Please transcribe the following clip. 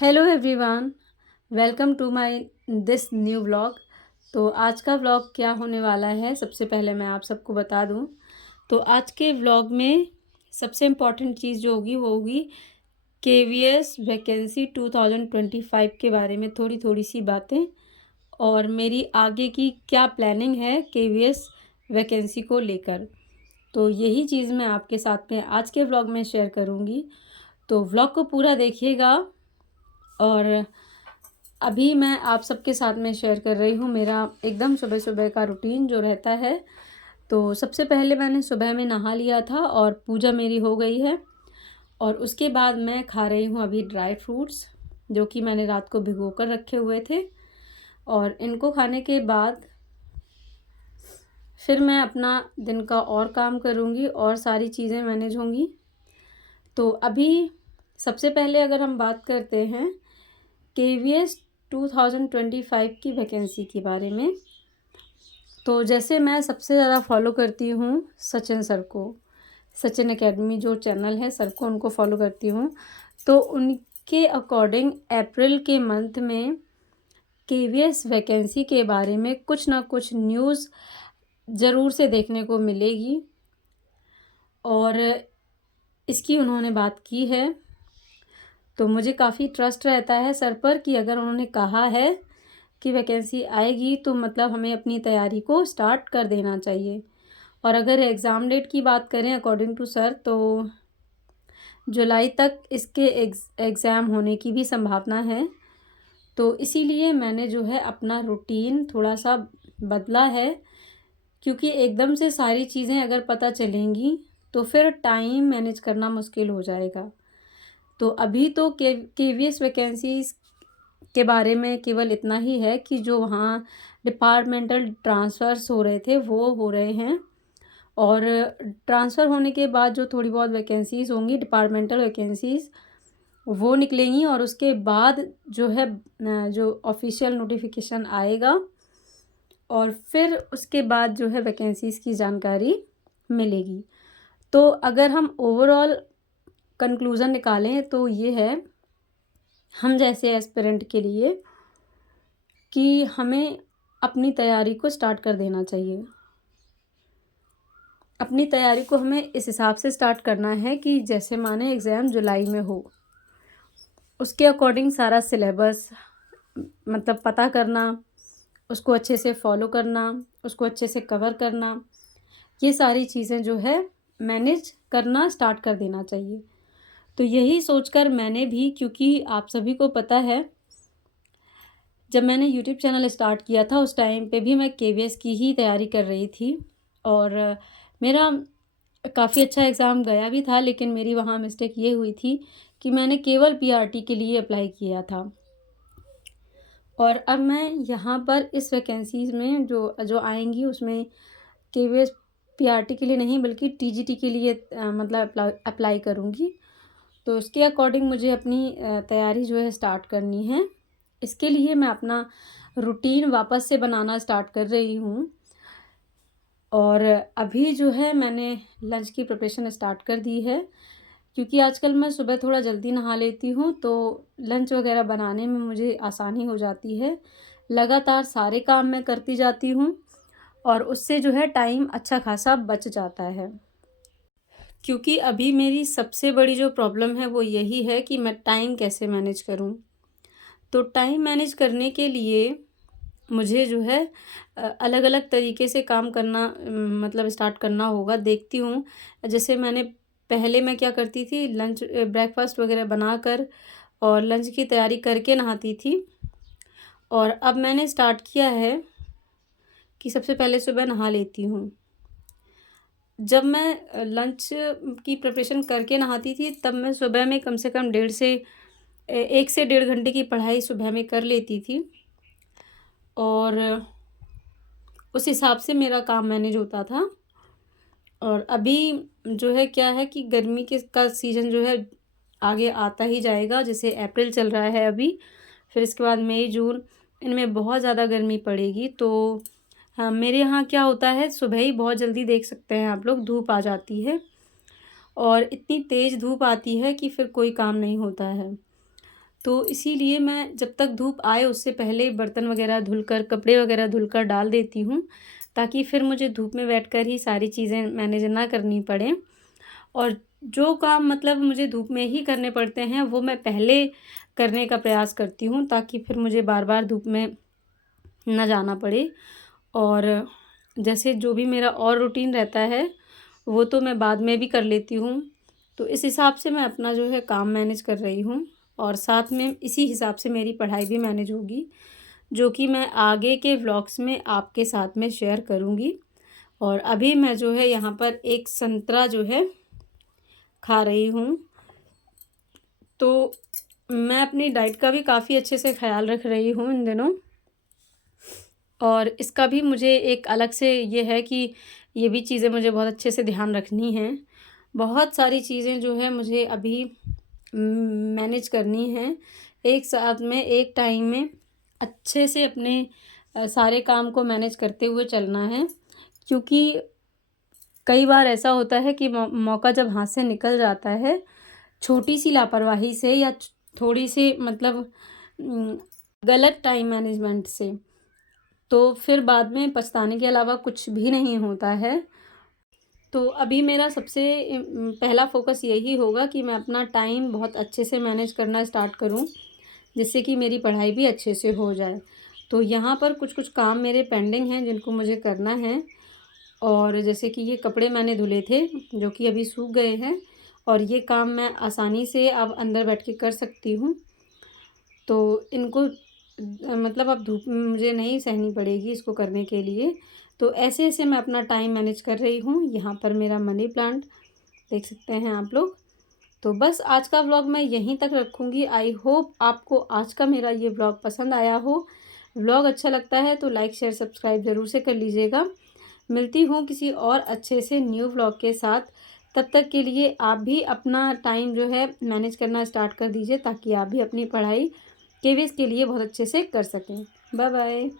Hello everyone, welcome to my this new vlog. तो आज का व्लॉग क्या होने वाला है, सबसे पहले मैं आप सबको बता दूं। तो आज के व्लॉग में सबसे इम्पॉर्टेंट चीज़ जो होगी वो होगी केवीएस वैकेंसी 2025 के बारे में थोड़ी थोड़ी सी बातें, और मेरी आगे की क्या प्लानिंग है केवीएस वैकेंसी को लेकर। तो यही चीज़ मैं आपके साथ में आज के व्लॉग में शेयर करूँगी। तो व्लॉग को पूरा देखिएगा। और अभी मैं आप सबके साथ में शेयर कर रही हूँ मेरा एकदम सुबह सुबह का रूटीन जो रहता है। तो सबसे पहले मैंने सुबह में नहा लिया था और पूजा मेरी हो गई है। और उसके बाद मैं खा रही हूँ अभी ड्राई फ्रूट्स, जो कि मैंने रात को भिगो कर रखे हुए थे। और इनको खाने के बाद फिर मैं अपना दिन का और काम करूँगी और सारी चीज़ें मैनेज होंगी। तो अभी सबसे पहले अगर हम बात करते हैं केवीएस 2025 की वैकेंसी के बारे में, तो जैसे मैं सबसे ज़्यादा फॉलो करती हूँ सचिन सर को, सचिन एकेडमी जो चैनल है सर को, उनको फॉलो करती हूँ। तो उनके अकॉर्डिंग अप्रैल के मंथ में केवीएस वैकेंसी के बारे में कुछ ना कुछ न्यूज़ ज़रूर से देखने को मिलेगी। और इसकी उन्होंने बात की है, तो मुझे काफ़ी ट्रस्ट रहता है सर पर कि अगर उन्होंने कहा है कि वैकेंसी आएगी तो मतलब हमें अपनी तैयारी को स्टार्ट कर देना चाहिए। और अगर एग्ज़ाम डेट की बात करें अकॉर्डिंग टू सर, तो जुलाई तक इसके एग्ज़ाम होने की भी संभावना है। तो इसीलिए मैंने जो है अपना रूटीन थोड़ा सा बदला है, क्योंकि एकदम से सारी चीज़ें अगर पता चलेंगी तो फिर टाइम मैनेज करना मुश्किल हो जाएगा। तो अभी तो केवीएस वैकेंसीज़ के बारे में केवल इतना ही है कि जो वहाँ डिपार्टमेंटल ट्रांसफ़र्स हो रहे थे वो हो रहे हैं। और ट्रांसफ़र होने के बाद जो थोड़ी बहुत वैकेंसीज़ होंगी, डिपार्टमेंटल वैकेंसीज़, वो निकलेंगी। और उसके बाद जो है जो ऑफिशियल नोटिफिकेशन आएगा और फिर उसके बाद जो है वैकेंसीज़ की जानकारी मिलेगी। तो अगर हम ओवरऑल कंक्लूज़न निकालें तो ये है हम जैसे एस्पिरेंट के लिए कि हमें अपनी तैयारी को स्टार्ट कर देना चाहिए। अपनी तैयारी को हमें इस हिसाब से स्टार्ट करना है कि जैसे माने एग्ज़ाम जुलाई में हो, उसके अकॉर्डिंग सारा सिलेबस मतलब पता करना, उसको अच्छे से फॉलो करना, उसको अच्छे से कवर करना, ये सारी चीज़ें जो है मैनेज करना स्टार्ट कर देना चाहिए। तो यही सोचकर मैंने भी, क्योंकि आप सभी को पता है जब मैंने यूट्यूब चैनल स्टार्ट किया था उस टाइम पे भी मैं केवीएस की ही तैयारी कर रही थी। और मेरा काफ़ी अच्छा एग्ज़ाम गया भी था, लेकिन मेरी वहाँ मिस्टेक ये हुई थी कि मैंने केवल पीआरटी के लिए अप्लाई किया था। और अब मैं यहाँ पर इस वैकेंसीज़ में जो जो आएंगी उसमें केवीएस पीआरटी के लिए नहीं बल्कि टीजीटी के लिए मतलब अप्लाई करूँगी। तो उसके अकॉर्डिंग मुझे अपनी तैयारी जो है स्टार्ट करनी है। इसके लिए मैं अपना रूटीन वापस से बनाना स्टार्ट कर रही हूँ। और अभी जो है मैंने लंच की प्रिपरेशन स्टार्ट कर दी है, क्योंकि आजकल मैं सुबह थोड़ा जल्दी नहा लेती हूँ तो लंच वगैरह बनाने में मुझे आसानी हो जाती है। लगातार सारे काम मैं करती जाती हूँ और उससे जो है टाइम अच्छा खासा बच जाता है। क्योंकि अभी मेरी सबसे बड़ी जो प्रॉब्लम है वो यही है कि मैं टाइम कैसे मैनेज करूँ। तो टाइम मैनेज करने के लिए मुझे जो है अलग अलग तरीके से काम करना मतलब स्टार्ट करना होगा। देखती हूँ, जैसे पहले मैं क्या करती थी, लंच ब्रेकफास्ट वगैरह बनाकर और लंच की तैयारी करके नहाती थी। और अब मैंने स्टार्ट किया है कि सबसे पहले सुबह नहा लेती हूँ। जब मैं लंच की प्रिपरेशन करके नहाती थी तब मैं सुबह में कम से कम 1 से 1.5 घंटे की पढ़ाई सुबह में कर लेती थी। और उस हिसाब से मेरा काम मैनेज होता था। और अभी जो है क्या है कि गर्मी के का सीज़न जो है आगे आता ही जाएगा। जैसे अप्रैल चल रहा है अभी, फिर इसके बाद मई जून, इनमें बहुत ज़्यादा गर्मी पड़ेगी। तो हाँ, मेरे यहाँ क्या होता है, सुबह ही बहुत जल्दी देख सकते हैं आप लोग धूप आ जाती है और इतनी तेज़ धूप आती है कि फिर कोई काम नहीं होता है। तो इसीलिए मैं जब तक धूप आए उससे पहले बर्तन वग़ैरह धुलकर, कपड़े वग़ैरह धुलकर डाल देती हूँ, ताकि फिर मुझे धूप में बैठकर ही सारी चीज़ें मैनेज ना करनी पड़ें। और जो काम मतलब मुझे धूप में ही करने पड़ते हैं, वो मैं पहले करने का प्रयास करती हूँ, ताकि फिर मुझे बार-बार धूप में ना जाना पड़े। और जैसे जो भी मेरा और रूटीन रहता है, वो तो मैं बाद में भी कर लेती हूँ। तो इस हिसाब से मैं अपना जो है काम मैनेज कर रही हूँ, और साथ में इसी हिसाब से मेरी पढ़ाई भी मैनेज होगी, जो कि मैं आगे के व्लॉग्स में आपके साथ में शेयर करूँगी। और अभी मैं जो है यहाँ पर एक संतरा जो है खा रही हूँ। तो मैं अपनी डाइट का भी काफ़ी अच्छे से ख़्याल रख रही हूँ इन दिनों। और इसका भी मुझे एक अलग से ये है कि ये भी चीज़ें मुझे बहुत अच्छे से ध्यान रखनी हैं। बहुत सारी चीज़ें जो है मुझे अभी मैनेज करनी हैं। एक साथ में, एक टाइम में अच्छे से अपने सारे काम को मैनेज करते हुए चलना है। क्योंकि कई बार ऐसा होता है कि मौका जब हाथ से निकल जाता है, छोटी-सी लापरवाही से या थोड़ी-सी मतलब उम, गलत टाइम मैनेजमेंट से, तो फिर बाद में पछताने के अलावा कुछ भी नहीं होता है। तो अभी मेरा सबसे पहला फ़ोकस यही होगा कि मैं अपना टाइम बहुत अच्छे से मैनेज करना स्टार्ट करूँ, जिससे कि मेरी पढ़ाई भी अच्छे से हो जाए। तो यहाँ पर कुछ-कुछ काम मेरे पेंडिंग हैं जिनको मुझे करना है। और जैसे कि ये कपड़े मैंने धुले थे, जो कि अभी सूख गए हैं, और ये काम मैं आसानी से अब अंदर बैठ के कर सकती हूँ। तो इनको मतलब अब धूप में मुझे नहीं सहनी पड़ेगी इसको करने के लिए। तो ऐसे-ऐसे मैं अपना टाइम मैनेज कर रही हूँ। यहाँ पर मेरा मनी प्लांट देख सकते हैं आप लोग। तो बस आज का व्लॉग मैं यहीं तक रखूँगी। आई होप आपको आज का मेरा ये व्लॉग पसंद आया हो। व्लॉग अच्छा लगता है तो लाइक, शेयर, सब्सक्राइब ज़रूर से कर लीजिएगा। मिलती हूँ किसी और अच्छे से न्यू व्लॉग के साथ। तब तक के लिए आप भी अपना टाइम जो है मैनेज करना स्टार्ट कर दीजिए, ताकि आप भी अपनी पढ़ाई केवीएस के लिए बहुत अच्छे से कर सकें। Bye bye.